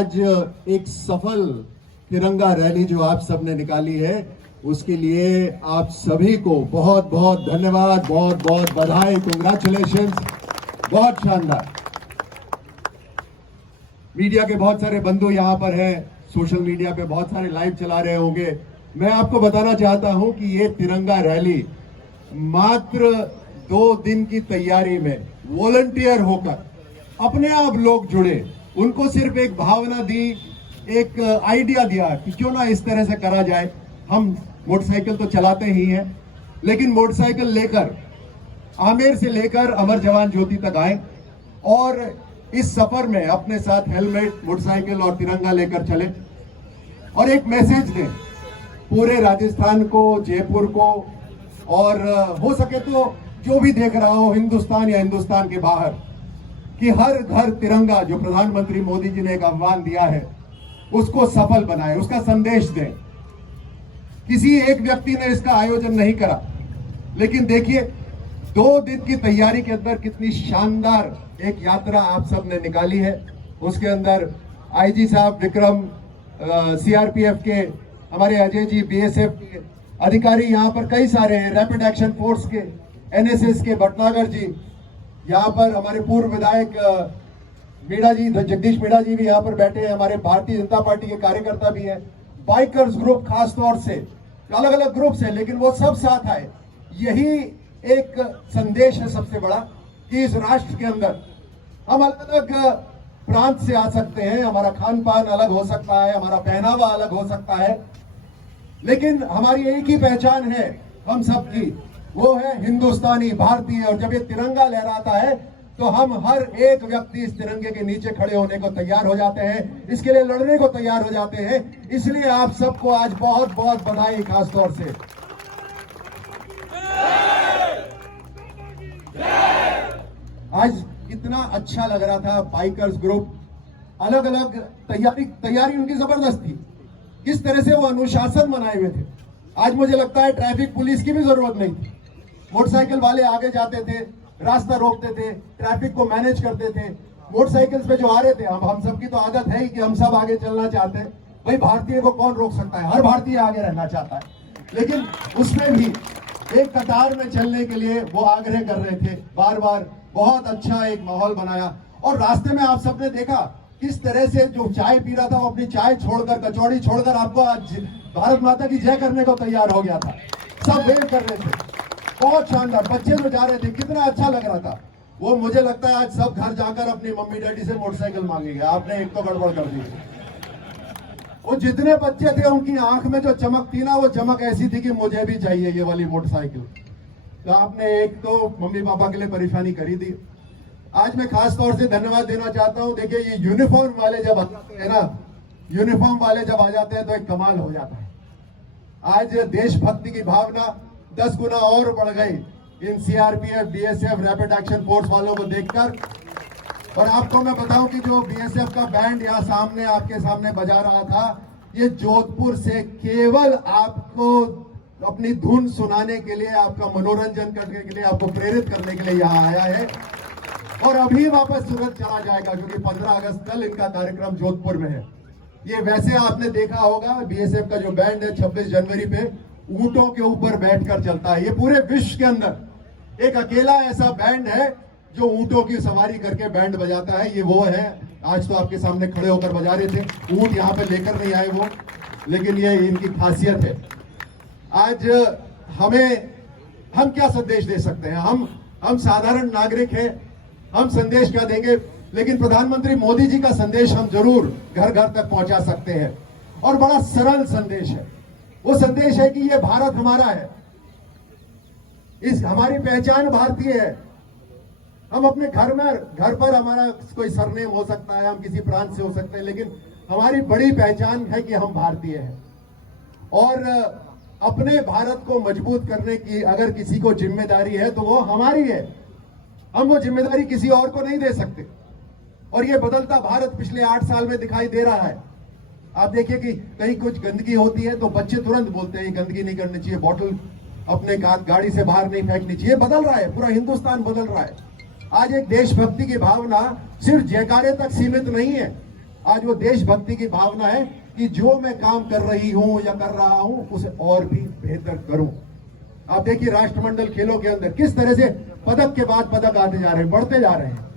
आज एक सफल तिरंगा रैली जो आप सबने निकाली है, उसके लिए आप सभी को बहुत बहुत धन्यवाद, बहुत बहुत बधाई, कांग्रेचुलेशंस, बहुत शानदार। मीडिया के बहुत सारे बंधु यहाँ पर हैं, सोशल मीडिया पे बहुत सारे लाइव चला रहे होंगे। मैं आपको बताना चाहता हूं कि ये तिरंगा रैली मात्र 2 दिन की तैयारी में वॉलंटियर होकर अपने आप लोग जुड़े, उनको सिर्फ एक भावना दी, एक आइडिया दिया कि क्यों ना इस तरह से करा जाए। हम मोटरसाइकिल तो चलाते ही हैं, लेकिन मोटरसाइकिल लेकर आमेर से लेकर अमर जवान ज्योति तक आए और इस सफर में अपने साथ हेलमेट, मोटरसाइकिल और तिरंगा लेकर चले और एक मैसेज दें पूरे राजस्थान को, जयपुर को, और हो सके तो जो भी देख रहा हो हिंदुस्तान या हिंदुस्तान के बाहर, कि हर घर तिरंगा जो प्रधानमंत्री मोदी जी ने एक आह्वान दिया है उसको सफल बनाए, उसका संदेश दें। किसी एक व्यक्ति ने इसका आयोजन नहीं करा, लेकिन देखिए 2 दिन की तैयारी के अंदर कितनी शानदार एक यात्रा आप सब ने निकाली है। उसके अंदर आईजी साहब विक्रम, सीआरपीएफ के हमारे अजय जी, बीएसएफ के अधिकारी यहाँ पर कई सारे हैं, रैपिड एक्शन फोर्स के, एनएसएस के भटनागर जी, यहाँ पर हमारे पूर्व विधायक मीणा जी, जगदीश मीणा जी भी यहाँ पर बैठे हैं, हमारे भारतीय जनता पार्टी के कार्यकर्ता भी हैं, बाइकर्स ग्रुप खास तौर से, अलग अलग ग्रुप से, लेकिन वो सब साथ आए। यही एक संदेश है सबसे बड़ा कि इस राष्ट्र के अंदर हम अलग अलग प्रांत से आ सकते हैं, हमारा खान पान अलग हो सकता है, हमारा पहनावा अलग हो सकता है, लेकिन हमारी एक ही पहचान है हम सबकी, वो है हिंदुस्तानी, भारतीय। और जब ये तिरंगा लहराता है तो हम हर एक व्यक्ति इस तिरंगे के नीचे खड़े होने को तैयार हो जाते हैं, इसके लिए लड़ने को तैयार हो जाते हैं। इसलिए आप सबको आज बहुत बहुत बधाई खास तौर से। आज कितना अच्छा लग रहा था, बाइकर्स ग्रुप अलग अलग तैयारी उनकी जबरदस्त थी, किस तरह से वो अनुशासन बनाए हुए थे। आज मुझे लगता है ट्रैफिक पुलिस की भी जरूरत नहीं थी, मोटरसाइकिल वाले आगे जाते थे, रास्ता रोकते थे, ट्रैफिक को मैनेज करते थे। मोटरसाइकिल पे जो आ रहे थे, हम सबकी तो आदत है ही कि हम सब आगे चलना चाहते हैं, भाई भारतीय को कौन रोक सकता है, हर भारतीय आगे रहना चाहता है, लेकिन उसमें भी एक कतार में चलने के लिए वो आग्रह कर रहे थे बार बार। बहुत अच्छा एक माहौल बनाया और रास्ते में आप सबने देखा किस तरह से जो चाय पी रहा था वो अपनी चाय छोड़कर, कचौड़ी छोड़कर आपको आज भारत माता की जय करने को तैयार हो गया था। सब वेट कर रहे थे, बहुत शानदार। बच्चे जो जा रहे थे कितना अच्छा लग रहा था वो। मुझे लगता है आज सब घर जाकर अपनी मम्मी डैडी से मोटरसाइकिल मांगेंगे, आपने एक तो गड़बड़ कर दी। वो जितने बच्चे थे उनकी आंख में जो चमक थी ना, वो चमक ऐसी थी कि मुझे भी चाहिए ये वाली मोटरसाइकिल। तो आपने एक तो मम्मी पापा के लिए परेशानी करी दी। आज मैं खास तौर से धन्यवाद देना चाहता हूं। देखिए ये यूनिफॉर्म वाले जब आ जाते हैं ना, यूनिफॉर्म वाले जब आ जाते हैं तो एक कमाल हो जाता है। आज देशभक्ति की भावना 10 गुना और बढ़ गई इन CRPF, BSF, rapid action force वालों को देखकर। और आपको मैं बताऊं कि जो बीएसएफ का बैंड यहाँ सामने आपके सामने बजा रहा था, ये जोधपुर से केवल आपको अपनी धुन सुनाने के लिए, आपका मनोरंजन करने के लिए, आपको प्रेरित करने के लिए यहाँ आया है और अभी वापस सूरत चला जाएगा, क्योंकि 15 अगस्त कल इनका कार्यक्रम जोधपुर में है। ये वैसे आपने देखा होगा बीएसएफ का जो बैंड है 26 जनवरी पे ऊंटों के ऊपर बैठकर चलता है। ये पूरे विश्व के अंदर एक अकेला ऐसा बैंड है जो ऊंटों की सवारी करके बैंड बजाता है। ये वो है, आज तो आपके सामने खड़े होकर बजा रहे थे, ऊंट यहाँ पे लेकर नहीं आए वो, लेकिन ये इनकी खासियत है। आज हम क्या संदेश दे सकते हैं? हम साधारण नागरिक हैं, हम संदेश क्या देंगे, लेकिन प्रधानमंत्री मोदी जी का संदेश हम जरूर घर घर तक पहुंचा सकते हैं। और बड़ा सरल संदेश है। वो संदेश है कि ये भारत हमारा है, हमारी पहचान भारतीय है। हम अपने घर पर हमारा कोई सरनेम हो सकता है, हम किसी प्रांत से हो सकते हैं, लेकिन हमारी बड़ी पहचान है कि हम भारतीय हैं। और अपने भारत को मजबूत करने की अगर किसी को जिम्मेदारी है तो वो हमारी है। हम वो जिम्मेदारी किसी और को नहीं दे सकते। और ये बदलता भारत पिछले 8 साल में दिखाई दे रहा है। आप देखिए कि कहीं कुछ गंदगी होती है तो बच्चे तुरंत बोलते हैं गंदगी नहीं करनी चाहिए, बॉटल अपने गाड़ी से बाहर नहीं फेंकनी चाहिए। बदल रहा है, पूरा हिंदुस्तान बदल रहा है। आज एक देशभक्ति की भावना सिर्फ जयकारे तक सीमित नहीं है। आज वो देशभक्ति की भावना है कि जो मैं काम कर रही हूं या कर रहा हूं उसे और भी बेहतर करूं। आप देखिए राष्ट्रमंडल खेलों के अंदर किस तरह से पदक के बाद पदक आते जा रहे हैं, बढ़ते जा रहे हैं,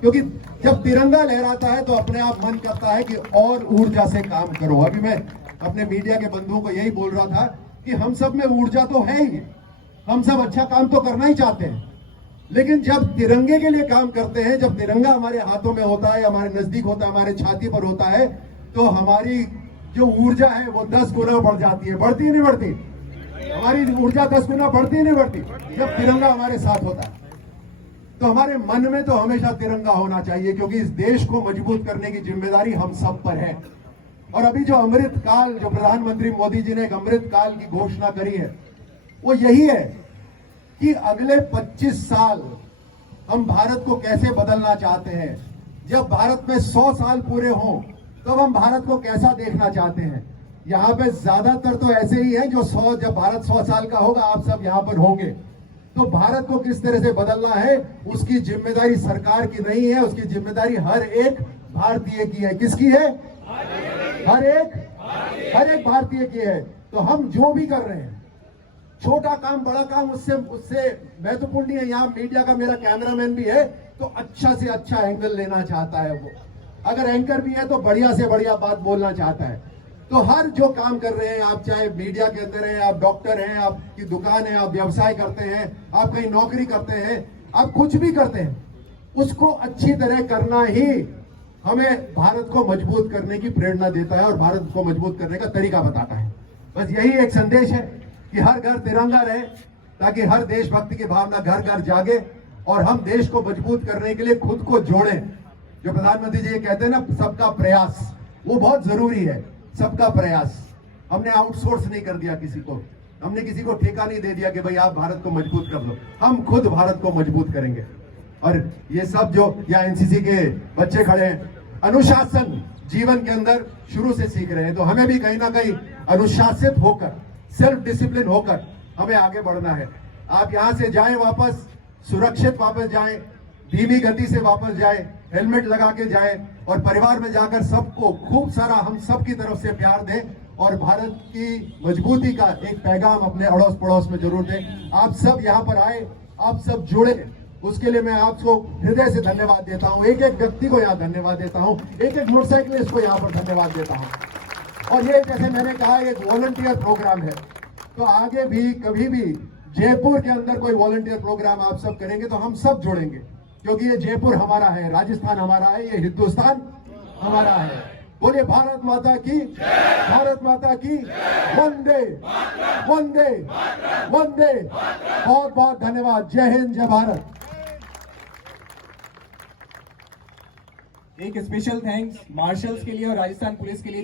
क्योंकि जब तिरंगा लहराता है तो अपने आप मन करता है कि और ऊर्जा से काम करो। अभी मैं अपने मीडिया के बंधुओं को यही बोल रहा था कि हम सब में ऊर्जा तो है ही, हम सब अच्छा काम तो करना ही चाहते हैं, लेकिन जब तिरंगे के लिए काम करते हैं, जब तिरंगा हमारे हाथों में होता है, हमारे नजदीक होता है, हमारे छाती पर होता है, तो हमारी जो ऊर्जा है वो 10 गुना बढ़ जाती है। बढ़ती नहीं बढ़ती? हमारी ऊर्जा 10 गुना बढ़ती नहीं बढ़ती जब तिरंगा हमारे साथ होता है। तो हमारे मन में तो हमेशा तिरंगा होना चाहिए, क्योंकि इस देश को मजबूत करने की जिम्मेदारी हम सब पर है। और अभी जो अमृत काल, जो प्रधानमंत्री मोदी जी ने एक अमृत काल की घोषणा करी है, वो यही है कि अगले 25 साल हम भारत को कैसे बदलना चाहते हैं। जब भारत में 100 साल पूरे हों तब हम भारत को कैसा देखना चाहते हैं। यहाँ पे ज्यादातर तो ऐसे ही हैं जो जब भारत 100 साल का होगा आप सब यहाँ पर होंगे, तो भारत को किस तरह से बदलना है उसकी जिम्मेदारी सरकार की नहीं है, उसकी जिम्मेदारी हर एक भारतीय की है। किसकी है? हर एक भारतीय की है। तो हम जो भी कर रहे हैं, छोटा काम बड़ा काम उससे महत्वपूर्ण नहीं है। यहाँ मीडिया का मेरा कैमरामैन भी है तो अच्छा से अच्छा एंगल लेना चाहता है वो, अगर एंकर भी है तो बढ़िया से बढ़िया बात बोलना चाहता है। तो हर जो काम कर रहे हैं आप, चाहे मीडिया के अंदर हैं, आप डॉक्टर हैं, आपकी दुकान है, आप व्यवसाय करते हैं, आप कहीं नौकरी करते हैं, आप कुछ भी करते हैं, उसको अच्छी तरह करना ही हमें भारत को मजबूत करने की प्रेरणा देता है और भारत को मजबूत करने का तरीका बताता है। बस यही एक संदेश है कि हर घर तिरंगा रहे, ताकि हर देशभक्ति की भावना घर घर जागे और हम देश को मजबूत करने के लिए खुद को जोड़ें। जो प्रधानमंत्री जी ये कहते हैं ना, सबका प्रयास, वो बहुत जरूरी है। सबका प्रयास, हमने आउटसोर्स नहीं कर दिया किसी को, हमने किसी को ठेका नहीं दे दिया कि भाई आप भारत को मजबूत कर लो, हम खुद भारत को मजबूत करेंगे। और ये सब जो यहाँ एनसीसी के बच्चे खड़े हैं, अनुशासन जीवन के अंदर शुरू से सीख रहे हैं, तो हमें भी कहीं ना कहीं अनुशासित होकर, सेल्फ डिसिप्लिन होकर हमें आगे बढ़ना है। आप यहाँ से जाएं, वापस सुरक्षित वापस जाएं, धीमी गति से वापस जाएं, हेलमेट लगा के जाएं और परिवार में जाकर सबको खूब सारा हम सब की तरफ से प्यार दें और भारत की मजबूती का एक पैगाम अपने अड़ोस पड़ोस में जरूर दें। आप सब यहाँ पर आए, आप सब जुड़े, उसके लिए मैं आपको हृदय से धन्यवाद देता हूँ। एक एक व्यक्ति को यहाँ धन्यवाद देता हूँ, एक एक मोटरसाइकिलिस्ट को यहाँ पर धन्यवाद देता हूँ। और ये जैसे मैंने कहा एक वॉलंटियर प्रोग्राम है, तो आगे भी कभी भी जयपुर के अंदर कोई वॉलंटियर प्रोग्राम आप सब करेंगे तो हम सब जुड़ेंगे, क्योंकि ये जयपुर हमारा है, राजस्थान हमारा है, ये हिंदुस्तान हमारा है। बोलिए भारत माता की, भारत माता की, वंदे वंदे वंदे। बहुत बहुत धन्यवाद। जय हिंद, जय भारत। एक स्पेशल थैंक्स मार्शल्स के लिए और राजस्थान पुलिस के लिए।